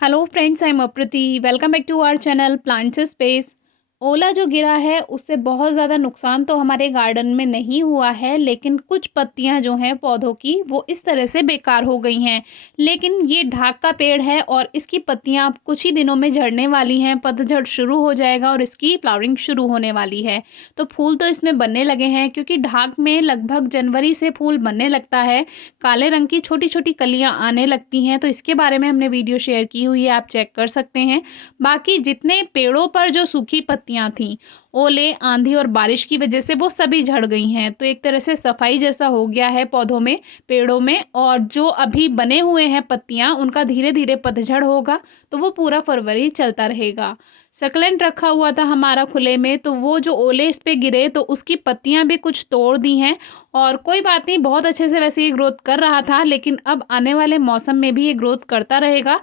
Hello friends, I am Aprati. Welcome back to our channel plants space. ओला जो गिरा है उससे बहुत ज़्यादा नुकसान तो हमारे गार्डन में नहीं हुआ है, लेकिन कुछ पत्तियां जो हैं पौधों की वो इस तरह से बेकार हो गई हैं। लेकिन ये ढाक का पेड़ है और इसकी पत्तियां अब कुछ ही दिनों में झड़ने वाली हैं। पतझड़ शुरू हो जाएगा और इसकी फ्लावरिंग शुरू होने वाली है। तो फूल तो इसमें बनने लगे हैं, क्योंकि ढाक में लगभग जनवरी से फूल बनने लगता है। काले रंग की छोटी छोटी कलियां आने लगती हैं। तो इसके बारे में हमने वीडियो शेयर की हुई है, आप चेक कर सकते हैं। बाकी जितने पेड़ों पर जो सूखी पत्तियां थीं, ओले, आंधी और बारिश की वजह से वो सभी झड़ गई हैं। तो एक तरह से सफाई जैसा हो गया है पौधों में, पेड़ों में। और जो अभी बने हुए हैं पत्तियां, उनका धीरे धीरे पतझड़ होगा। तो वो पूरा फरवरी चलता रहेगा। सकलेंट रखा हुआ था हमारा खुले में, तो वो जो ओले इस पे गिरे तो उसकी पत्तियां भी कुछ तोड़ दी हैं। और कोई बात नहीं, बहुत अच्छे से वैसे ये ग्रोथ कर रहा था, लेकिन अब आने वाले मौसम में भी ये ग्रोथ करता रहेगा।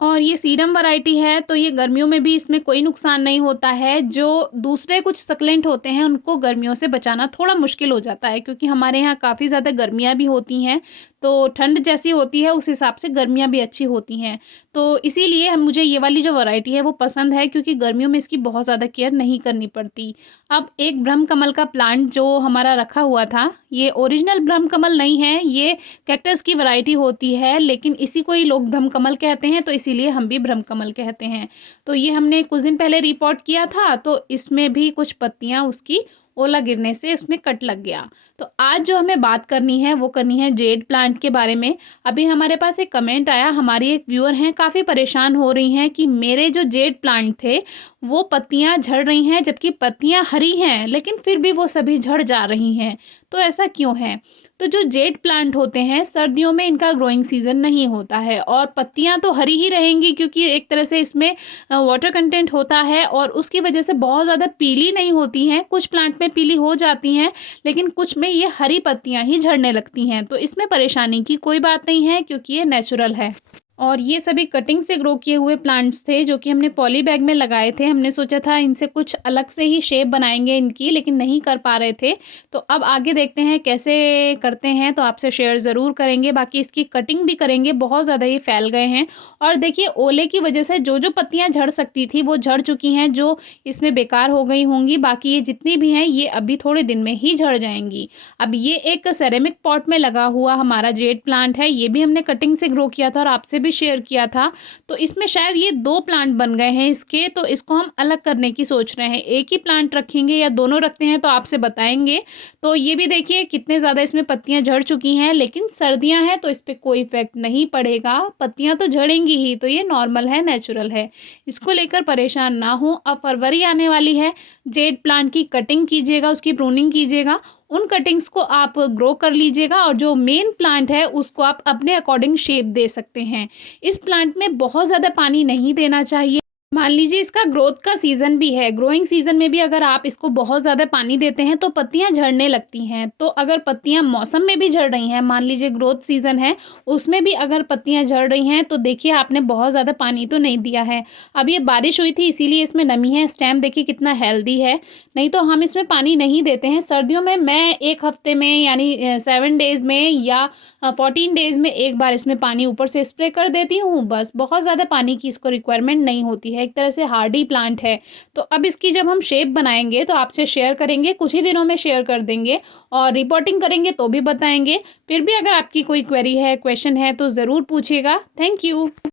और ये सीडम वैरायटी है, तो ये गर्मियों में भी इसमें कोई नुकसान नहीं होता है। जो दूसरे कुछ सक्लेंट होते हैं उनको गर्मियों से बचाना थोड़ा मुश्किल हो जाता है, क्योंकि हमारे यहाँ काफ़ी ज़्यादा गर्मियाँ भी होती हैं। तो ठंड जैसी होती है उस हिसाब से गर्मियाँ भी अच्छी होती हैं। तो इसीलिए हम मुझे ये वाली जो वैरायटी है वो पसंद है, क्योंकि गर्मियों में इसकी बहुत ज़्यादा केयर नहीं करनी पड़ती। अब एक ब्रह्म कमल का प्लांट जो हमारा रखा हुआ था, ये ओरिजिनल ब्रह्म कमल नहीं है, ये कैक्टस की वैरायटी होती है, लेकिन इसी को ही लोग ब्रह्म कमल कहते हैं, तो इसीलिए हम भी ब्रह्म कमल कहते हैं। तो ये हमने कुछ दिन पहले रिपोर्ट किया था, तो इसमें भी कुछ पत्तियां उसकी ओला गिरने से उसमें कट लग गया। तो आज जो हमें बात करनी है वो करनी है जेड प्लांट के बारे में। अभी हमारे पास एक कमेंट आया, हमारी एक व्यूअर हैं काफ़ी परेशान हो रही हैं कि मेरे जो जेड प्लांट थे वो पत्तियां झड़ रही हैं, जबकि पत्तियां हरी हैं लेकिन फिर भी वो सभी झड़ जा रही हैं। तो ऐसा क्यों है? तो जो जेड प्लांट होते हैं, सर्दियों में इनका ग्रोइंग सीजन नहीं होता है और पत्तियां तो हरी ही रहेंगी, क्योंकि एक तरह से इसमें वाटर कंटेंट होता है और उसकी वजह से बहुत ज़्यादा पीली नहीं होती हैं। कुछ प्लांट में पीली हो जाती हैं, लेकिन कुछ में ये हरी पत्तियां ही झड़ने लगती हैं। तो इसमें परेशानी की कोई बात नहीं है, क्योंकि ये नेचुरल है। और ये सभी कटिंग से ग्रो किए हुए प्लांट्स थे जो कि हमने पॉली बैग में लगाए थे। हमने सोचा था इनसे कुछ अलग से ही शेप बनाएंगे इनकी, लेकिन नहीं कर पा रहे थे। तो अब आगे देखते हैं कैसे करते हैं, तो आपसे शेयर ज़रूर करेंगे। बाकी इसकी कटिंग भी करेंगे, बहुत ज़्यादा ये फैल गए हैं। और देखिए, ओले की वजह से जो जो पत्तियाँ झड़ सकती थी वो झड़ चुकी हैं, जो इसमें बेकार हो गई होंगी। बाकी ये जितनी भी हैं ये अभी थोड़े दिन में ही झड़ जाएंगी। अब ये एक सेरेमिक पॉट में लगा हुआ हमारा जेड प्लांट है, ये भी हमने कटिंग से ग्रो किया था और आपसे भी शेयर किया था। तो इसमें शायद ये 2 प्लांट बन गए हैं इसके, तो इसको हम अलग करने की सोच रहे हैं। एक ही प्लांट रखेंगे या दोनों रखते हैं तो आपसे बताएंगे। तो ये भी देखिए कितने ज़्यादा इसमें पत्तियां झड़ चुकी हैं, लेकिन सर्दियां हैं तो इस पर कोई इफेक्ट नहीं पड़ेगा। पत्तियां तो झड़ेंगी ही, तो ये नॉर्मल है, नेचुरल है। इसको लेकर परेशान ना हो। अब फरवरी आने वाली है, जेड प्लांट की कटिंग कीजिएगा, उसकी प्रूनिंग कीजिएगा। उन कटिंग्स को आप ग्रो कर लीजिएगा और जो मेन प्लांट है उसको आप अपने अकॉर्डिंग शेप दे सकते हैं। इस प्लांट में बहुत ज़्यादा पानी नहीं देना चाहिए। मान लीजिए इसका ग्रोथ का सीज़न भी है, ग्रोइंग सीज़न में भी अगर आप इसको बहुत ज़्यादा पानी देते हैं तो पत्तियां झड़ने लगती हैं। तो अगर पत्तियां मौसम में भी झड़ रही हैं, मान लीजिए ग्रोथ सीज़न है, उसमें भी अगर पत्तियां झड़ रही हैं, तो देखिए आपने बहुत ज़्यादा पानी तो नहीं दिया है। अब ये बारिश हुई थी इसीलिए इसमें नमी है, स्टेम देखिए कितना हेल्दी है। नहीं तो हम इसमें पानी नहीं देते हैं। सर्दियों में मैं एक हफ्ते में, यानी 7 डेज़ में या 14 डेज़ में एक बार इसमें पानी ऊपर से स्प्रे कर देती हूँ, बस। बहुत ज़्यादा पानी की इसको रिक्वायरमेंट नहीं होती है, एक तरह से हार्डी प्लांट है। तो अब इसकी जब हम शेप बनाएंगे तो आपसे शेयर करेंगे, कुछ ही दिनों में शेयर कर देंगे, और रिपोर्टिंग करेंगे तो भी बताएंगे। फिर भी अगर आपकी कोई क्वेरी है, क्वेश्चन है, तो ज़रूर पूछिएगा। Thank you.